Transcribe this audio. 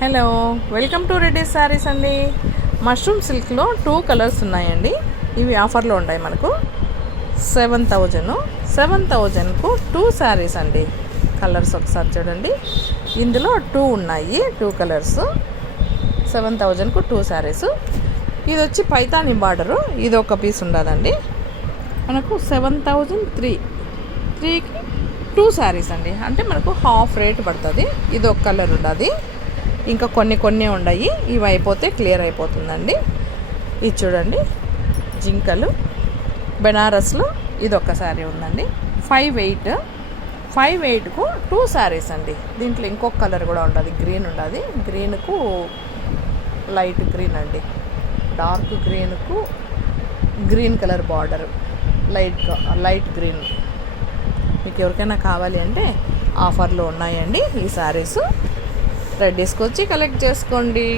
Hello, welcome to Reddy saris అండి. Mushroom సిల్క్లో 2 colours ఉన్నాయండి. ఇవి ఆఫర్లో ఉంటాయి మనకు 7,000కు 2 శారీస్ అండి. కలర్స్ ఒకసారి చూడండి. ఇందులో 2 ఉన్నాయి, 2 కలర్స్. 7,000కు 2 శారీస్. ఇది వచ్చి పైతాని బార్డరు. ఇది ఒక పీస్ ఉండదండి. మనకు 7,003కి 2 శారీస్ అండి. అంటే మనకు హాఫ్ రేట్ పడుతుంది. ఇది ఒక కలర్ ఉండదు, ఇంకా కొన్ని ఉన్నాయి. ఇవి అయిపోతే క్లియర్ అయిపోతుందండి. ఇది చూడండి, జింకలు బెనారస్లో ఇది ఒక శారీ ఉందండి. 5,800కు 2 శారీస్ అండి. దీంట్లో ఇంకొక కలర్ కూడా ఉంటుంది, గ్రీన్ ఉండదు. గ్రీన్కు లైట్ గ్రీన్ అండి, డార్క్ గ్రీన్కు green colour border, light green. మీకు ఎవరికైనా కావాలి అంటే ఆఫర్లో ఉన్నాయండి ఈ శారీస్. రెడ్డీస్కి వచ్చి కలెక్ట్ చేసుకోండి.